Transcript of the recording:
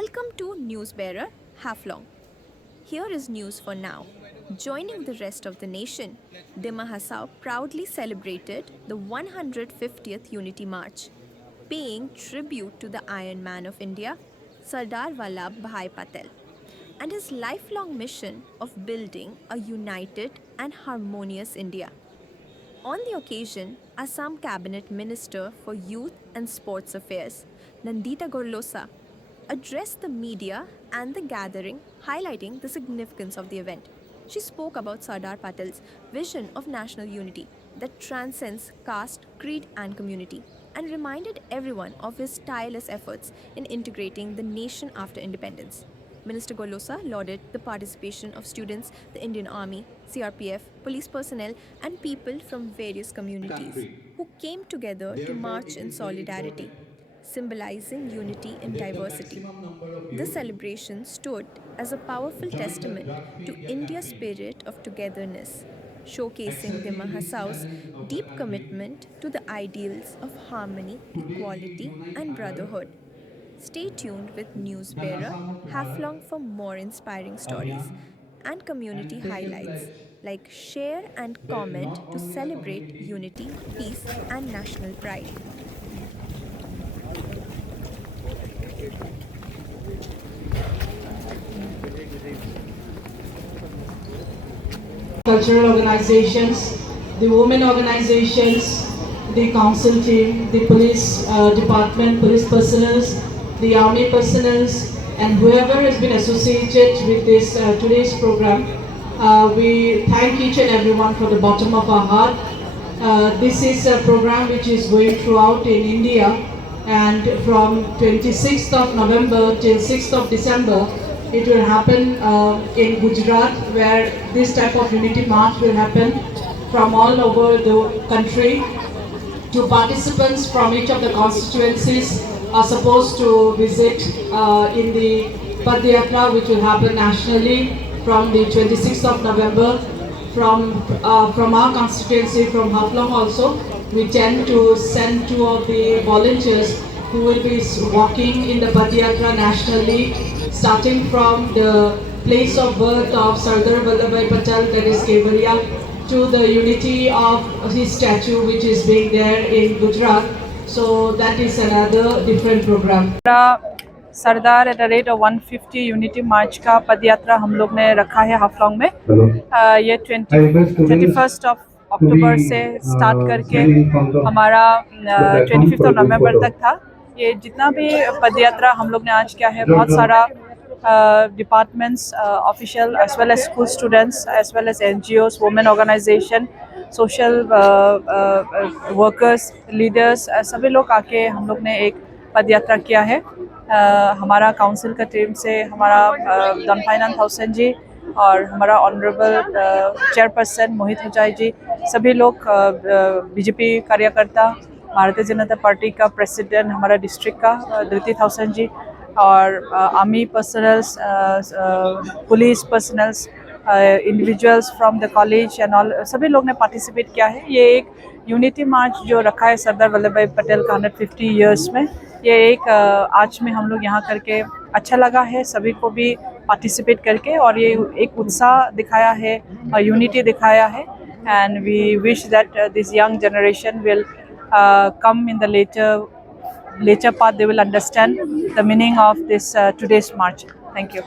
Welcome to Newsbearer Haflong. Here is news for now. Joining the rest of the nation, Dima Hasao proudly celebrated the 150th Unity March, paying tribute to the Iron Man of India, Sardar Vallabhbhai Patel, and his lifelong mission of building a united and harmonious India. On the occasion, Assam Cabinet Minister for Youth and Sports Affairs, Nandita Gorlosa, addressed the media and the gathering, highlighting the significance of the event. She spoke about Sardar Patel's vision of national unity that transcends caste, creed, and community, and reminded everyone of his tireless efforts in integrating the nation after independence. Minister Golosa lauded the participation of students, the Indian Army, CRPF, police personnel, and people from various communities who came together to march in solidarity, symbolizing unity in diversity. The celebration stood as a powerful testament to India's spirit of togetherness, showcasing the Mahasao's deep commitment to the ideals of harmony, equality, and brotherhood. Stay tuned with Newsbearer Haflong for more inspiring stories and community highlights. Like, share, and comment to celebrate unity, peace, and national pride. Cultural organizations, the women organizations, the council team, the police department, police personnel, the army personnel, and whoever has been associated with this today's program. We thank each and everyone from the bottom of our heart. This is a program which is going throughout in India, and from 26th of November till 6th of December, it will happen in Gujarat, where this type of unity march will happen from all over the country. Two participants from each of the constituencies are supposed to visit in the Padayatra, which will happen nationally from the 26th of November. From our constituency, from Haflong also, we tend to send two of the volunteers who will be walking in the Padayatra nationally, starting from the place of birth of Sardar Vallabhbhai Patel, that is Kevadia, to the unity of his statue which is being there in Gujarat. So that is another different program. Sardar at the rate of 150 unity मार्च का पदयात्रा हम लोग ने रखा है हाफलॉन्ग में। ये 21st of October से start करके हमारा 25th ऑफ नवंबर तक था। ये जितना भी पदयात्रा हम लोग ने आज किया है, बहुत सारा departments, official as well as school students as well as NGOs, women organisation, social workers, leaders, सभी लोग आके हम लोग ने एक पदयात्रा किया है। हमारा काउंसिल का टीम से हमारा धनपाईनाथ हाउसेन जी और हमारा ऑनरेबल चेयरपर्सन मोहित हजाई जी, सभी लोग बीजेपी कार्यकर्ता, भारतीय जनता पार्टी का प्रेसिडेंट हमारा डिस्ट्रिक्ट का धृति हाउसेन जी, और army personnels, police personnels, individuals from the college and all, सभी लोग ने पार्टिसिपेट किया है। ये एक यूनिटी मार्च जो रखा है सरदार वल्लभ भाई पटेल का 150 ईयर्स में, ये एक आज में हम लोग यहाँ करके अच्छा लगा है, सभी को भी पार्टिसिपेट करके, और ये एक उत्साह दिखाया है, यूनिटी दिखाया है। And we wish that this young generation will come in the later part, they will understand the meaning of this today's march. Thank you.